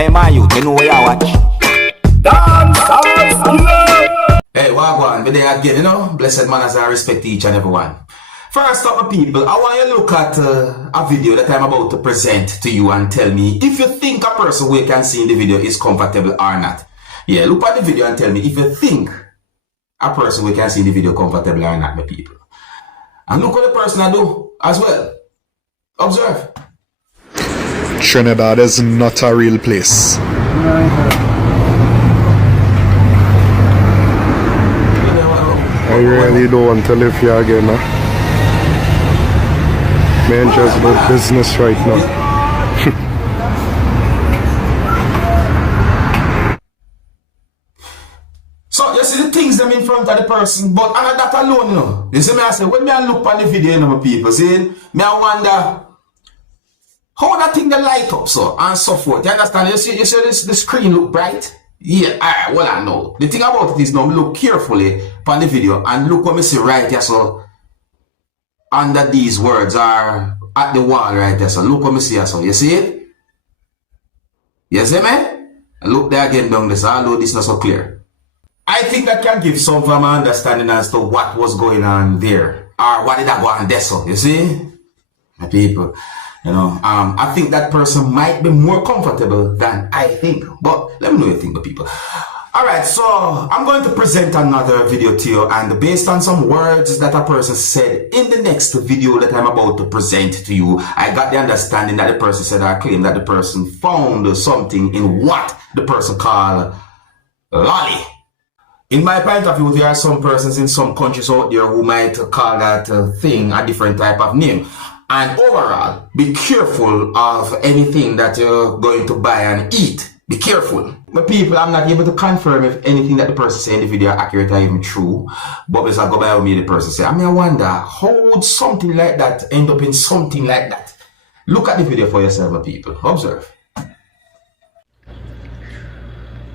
Hey, my youth, you know where you watch? Dancehall skilla. Hey, wagwan, be there again, you know? Blessed manners I respect each and every one. First up, my people, I want you to look at a video that I'm about to present to you and tell me if you think a person we can see in the video is comfortable or not. Yeah, look at the video and tell me if you think a person we can see in the video comfortable or not, my people. And look what the person I do as well. Observe. Trinidad is not a real place. I really don't want to live here again, huh? Man, just about business right now. So you see the things them in front of the person, but I'm not that alone, you know. You see me, I say, when me I look at the video, you know, my people, see, me I wonder how that thing they light up so and so forth. You understand? You see this the screen look bright? Yeah, alright, well I know. The thing about it is now me look carefully upon the video and look what me see right here, so under these words are at the wall right there. So look what me see here, so you see it? You see me? And look there again down this, although this is not so clear. I think that can give some form of understanding as to what was going on there. Or what did I go on there, so you see? My people. You know, I think that person might be more comfortable than I think. But let me know what you think, the people. Alright, so I'm going to present another video to you, and based on some words that a person said in the next video that I'm about to present to you, I got the understanding that the person said or claimed that the person found something in what the person called lolly. In my point of view, there are some persons in some countries out there who might call that thing a different type of name. And overall, be careful of anything that you're going to buy and eat. Be careful. But people, I'm not able to confirm if anything that the person said in the video are accurate or even true. But as I go by what me the person say, I mean, I wonder, how would something like that end up in something like that? Look at the video for yourself, my people. Observe.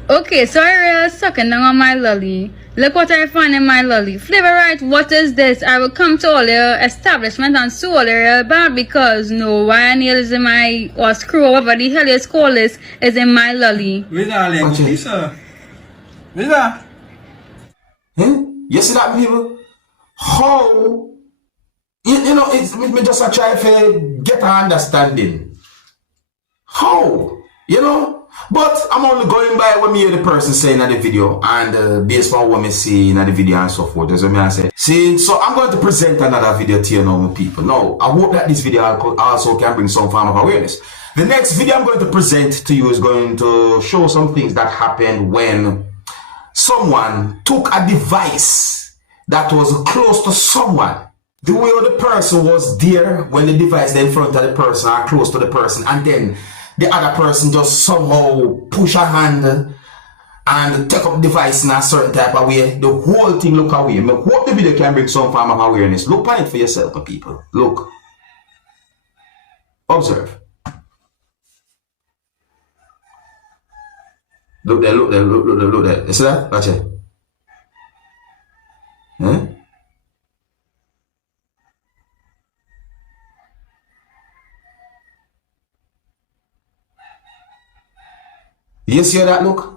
Okay, so I was sucking down on my lolly. Look what I found in my lolly. Flavor right, what is this? I will come to all your establishment and sue all your bad because no wire nail is in my, or screw, whatever the hell you call this, is in my lolly. Where's that language, sir? Where's that? You see that, people? How? You know, it's me just a try to get an understanding. How? You know? But I'm only going by what me hear the person saying in the video and based on what me see in the video and so forth. That's what I say. See, so I'm going to present another video to you now, people. Now, I hope that this video also can bring some form of awareness. The next video I'm going to present to you is going to show some things that happened when someone took a device that was close to someone. The way the person was there when the device is in front of the person or close to the person, and then the other person just somehow push a hand and take up the device in a certain type of way. The whole thing look away. I hope the video can bring some form of awareness. Look at it for yourself, people. Look. Observe. Look there, look there, look there. You see that? Watch it. Huh? You see how that look?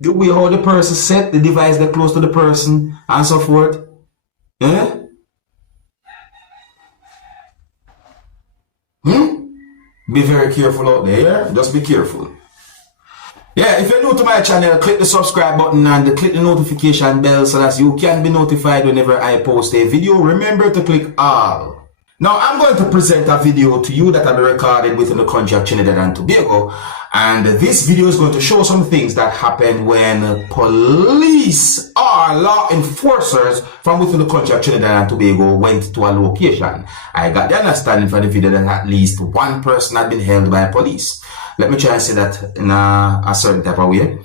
The way how the person set the device that close to the person and so forth. Yeah? Be very careful out there, yeah? Just be careful. Yeah, if you're new to my channel, click the subscribe button and click the notification bell so that you can be notified whenever I post a video. Remember to click all. Now, I'm going to present a video to you that I've recorded within the country of Trinidad and Tobago. And this video is going to show some things that happened when police or law enforcers from within the country of Trinidad and Tobago went to a location. I got the understanding from the video that at least one person had been held by police. Let me try and say that in a certain type of way.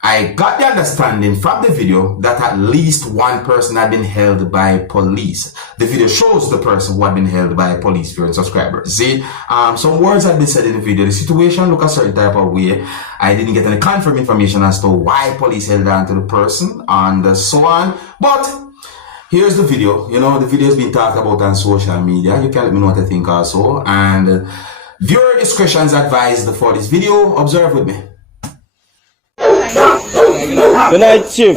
I got the understanding from the video that at least one person had been held by police. The video shows the person who had been held by police, viewers and subscribers. See, some words had been said in the video. The situation looked a certain type of way. I didn't get any confirmed information as to why police held on to the person and so on. But here's the video. You know, the video has been talked about on social media. You can let me know what I think also. And Viewer discretion is advised for this video. Observe with me. Good night, Chief.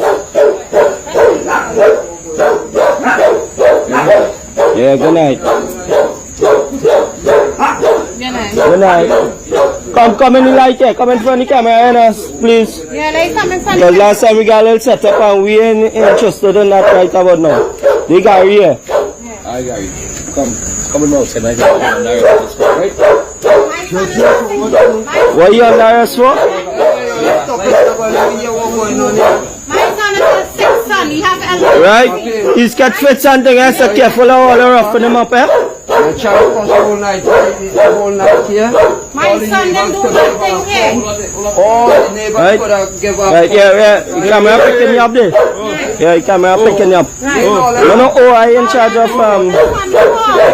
Yeah, good night. Good night. Come in the light here. Come in front of the camera, please. Yeah, like come in front. Because last time we got a little setup and we ain't interested in that right about now. They got here. I got you. Come in outside. I got you on the arrest, right? What are you on the arrest for? My son is a sick son. He have a Right? He's got fit something else, so careful of all the roughing him up, eh? The child comes the whole night here. My son didn't do nothing here. All the neighbors Right. could have given up. Right, yeah. The camera picking you up there. Yeah, the camera picking you up. Oh, I in charge of,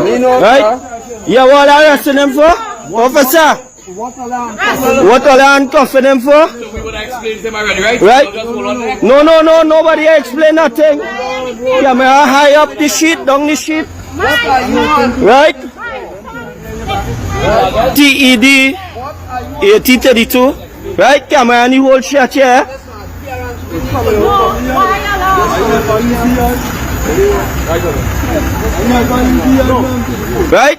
We know, right? You want arresting him for? Officer? What all handcuffing him for? So we would explain to them already, right? Right? Just hold on there. No, nobody explain nothing. Camera high up the sheet, down the sheet. Right? TED 8032. Right? Camera and the whole shot here. Right?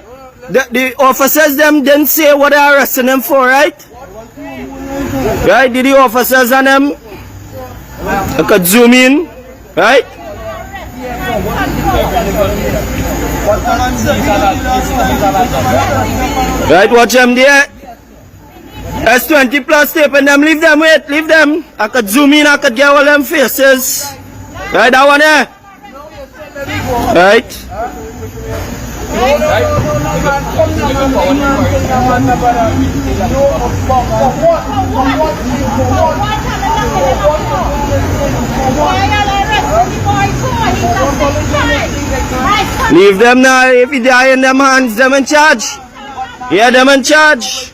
The officers them didn't say what they're arresting them for, right? Right? Did the officers and them? I could zoom in, right? Right, watch them there. S20 plus tape and them, leave them, wait, leave them. I could zoom in, I could get all them faces. Right, that one there. Right? Leave them now. If you die in them hands, them in charge. Yeah, them in charge.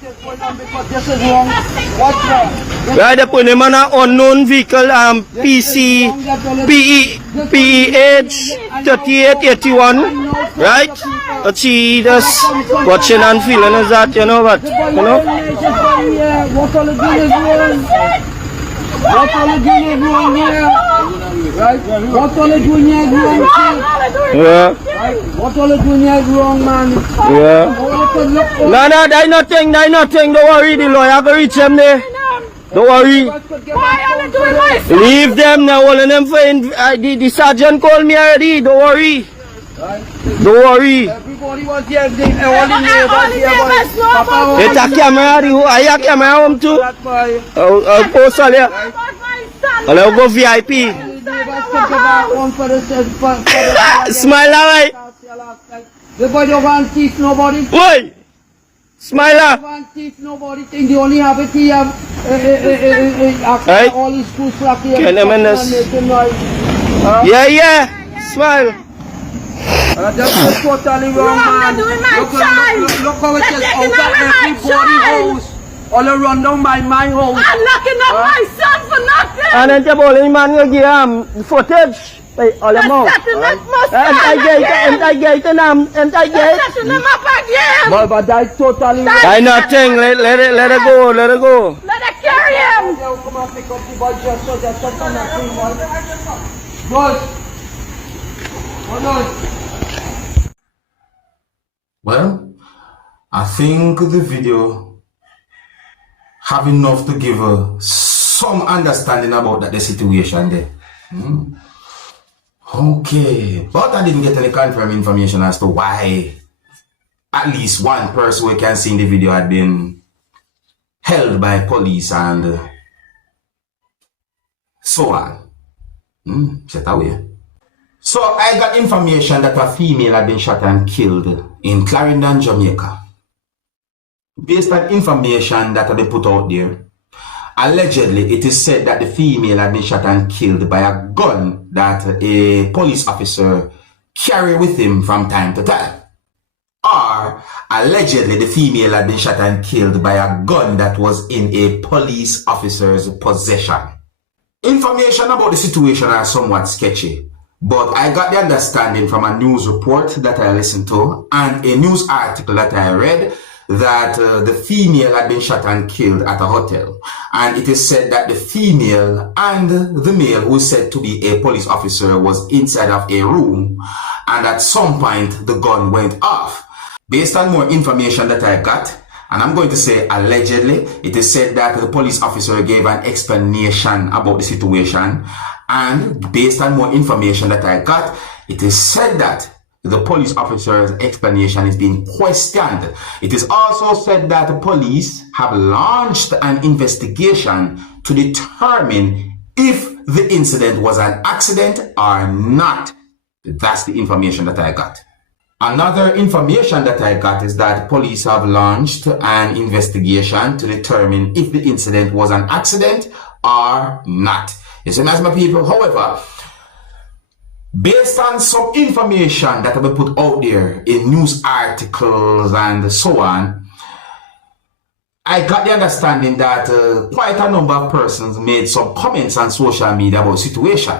Right, they put him on an unknown vehicle, PEH 3881. Right? But she just watching and feeling is that, you know what? You know? What all the doing is wrong? What all the doing is wrong here? Right? What all the doing is wrong? Yeah. What all the doing is wrong, man? Yeah. No, they nothing. Don't worry, the lawyer will reach them there. Don't worry. Leave them now. All of them for the sergeant called me already. Don't worry. Don't worry. Everybody was here. All the neighbors here. It's a camera. I have camera home too. I'll post all here. I'll go VIP. Smile away. Everybody want thief, nobody. Why? Smile up. Want thief, nobody think they only have a key. Right. All these schools flock here. Can them in this? Yeah. Smile. That's totally wrong, man. Look how it is out of everybody's house. All around down by my house. I'm locking up my son for nothing. And then the bowling man will give footage. All them out. But that's totally wrong. I nothing. Let it go. Let it carry him. Come and pick up the body just so that's nothing. Boss. Hold on. Well, I think the video have enough to give some understanding about the situation there. Okay, but I didn't get any confirmed information as to why at least one person we can see in the video had been held by police and so on. Set away. So I got information that a female had been shot and killed in Clarendon, Jamaica. Based on information that had been put out there, allegedly it is said that the female had been shot and killed by a gun that a police officer carried with him from time to time. Or allegedly the female had been shot and killed by a gun that was in a police officer's possession. Information about the situation are somewhat sketchy, but I got the understanding from a news report that I listened to and a news article that I read that the female had been shot and killed at a hotel. And it is said that the female and the male, who is said to be a police officer, was inside of a room, and at some point the gun went off. Based on more information that I got, and I'm going to say allegedly, it is said that the police officer gave an explanation about the situation, and based on more information that I got, it is said that the police officer's explanation is being questioned. It is also said that the police have launched an investigation to determine if the incident was an accident or not. That's the information that I got. Another information that I got is that police have launched an investigation to determine if the incident was an accident or not. You see, my people, however, based on some information that have been put out there in news articles and so on, I got the understanding that quite a number of persons made some comments on social media about the situation.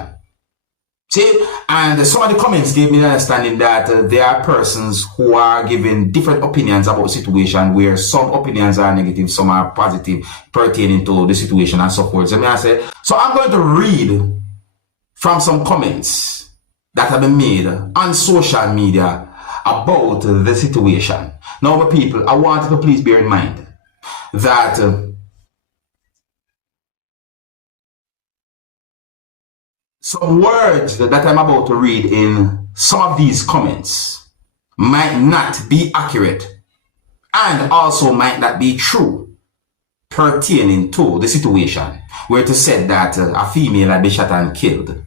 See, and some of the comments gave me the understanding that there are persons who are giving different opinions about the situation, where some opinions are negative, some are positive pertaining to the situation and so forth. So I'm going to read from some comments that have been made on social media about the situation. Now, my people, I want you to please bear in mind that some words that I'm about to read in some of these comments might not be accurate and also might not be true pertaining to the situation, where it is said that a female had been shot and killed,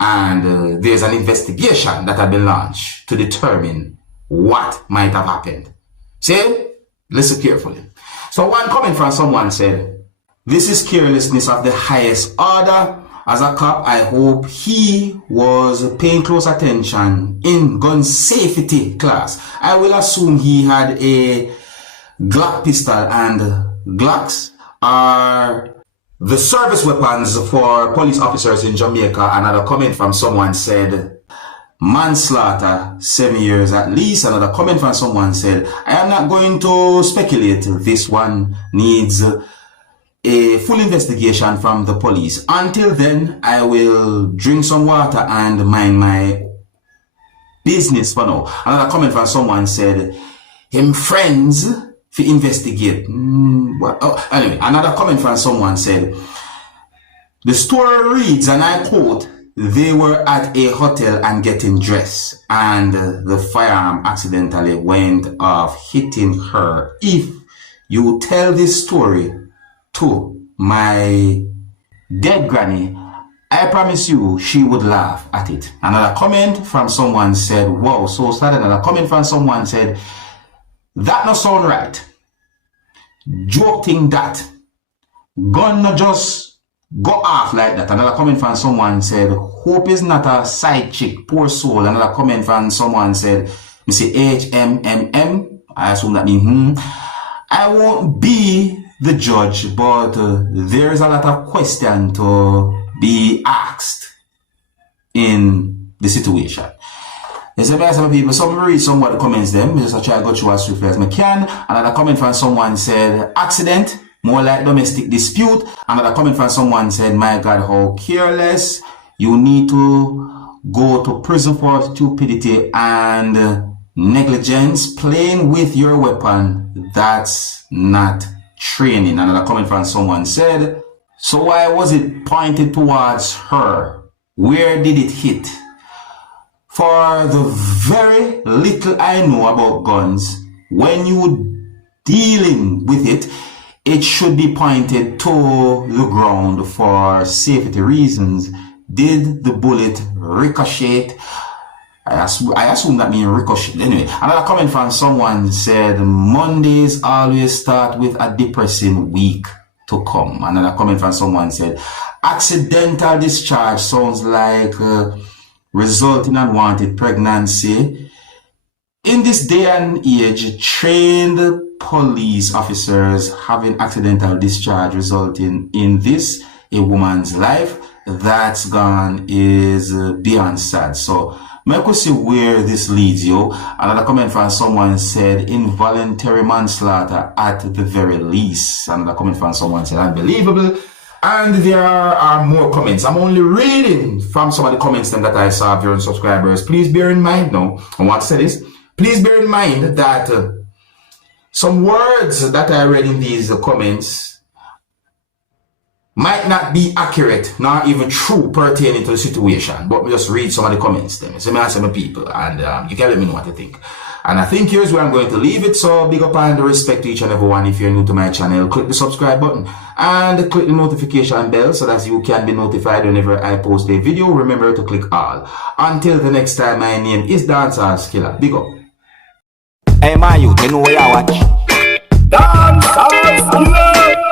and there's an investigation that had been launched to determine what might have happened. See? Listen carefully. So one comment from someone said, "This is carelessness of the highest order. As a cop, I hope he was paying close attention in gun safety class. I will assume he had a Glock pistol, and Glocks are the service weapons for police officers in Jamaica." Another comment from someone said, "Manslaughter, 7 years at least." Another comment from someone said, "I am not going to speculate. This one needs a full investigation from the police. Until then, I will drink some water and mind my business for now." Another comment from someone said, "Him friends to investigate." Anyway, another comment from someone said, "The story reads," and I quote, "They were at a hotel and getting dressed, and the firearm accidentally went off, hitting her. If you tell this story to my dead granny, I promise you she would laugh at it." Another comment from someone said, "Wow, so sad." Another comment from someone said, "That no sound right. Joking that. Gun not just go off like that." Another comment from someone said, "Hope is not a side chick, poor soul." Another comment from someone said, "Mr. HMMM, I assume that means I won't be the judge, but there is a lot of question to be asked in the situation." There's a lot of people, some read some of the comments them, just try to go through as swiftly as I can. Another comment from someone said, "Accident, more like domestic dispute." Another comment from someone said, "My God, how careless. You need to go to prison for stupidity and negligence. Playing with your weapon, that's not training." Another comment from someone said, "So why was it pointed towards her? Where did it hit? For the very little I know about guns, when you dealing with it, it should be pointed to the ground for safety reasons. Did the bullet ricochet?" I assume that means ricochet. Anyway, another comment from someone said, "Mondays always start with a depressing week to come." Another comment from someone said, "Accidental discharge sounds like resulting unwanted pregnancy. In this day and age, trained police officers having accidental discharge resulting in this, a woman's life that's gone, is beyond sad." So I could see where this leads you. Another comment from someone said involuntary manslaughter at the very least. Another comment from someone said unbelievable. And there are more comments. I'm only reading from some of the comments that I saw of your subscribers. Please bear in mind now, I want to say this. Please bear in mind that some words that I read in these comments might not be accurate, nor even true pertaining to the situation. But we just read some of the comments then. So I ask my people, and you can let me know what you think. And I think here's where I'm going to leave it. So big up and respect to each and every one. If you're new to my channel, click the subscribe button and click the notification bell so that you can be notified whenever I post a video. Remember to click all. Until the next time, my name is Dancehall Skilla. Big up. Hey, my youth, you know where I watch. Dancehall skilla.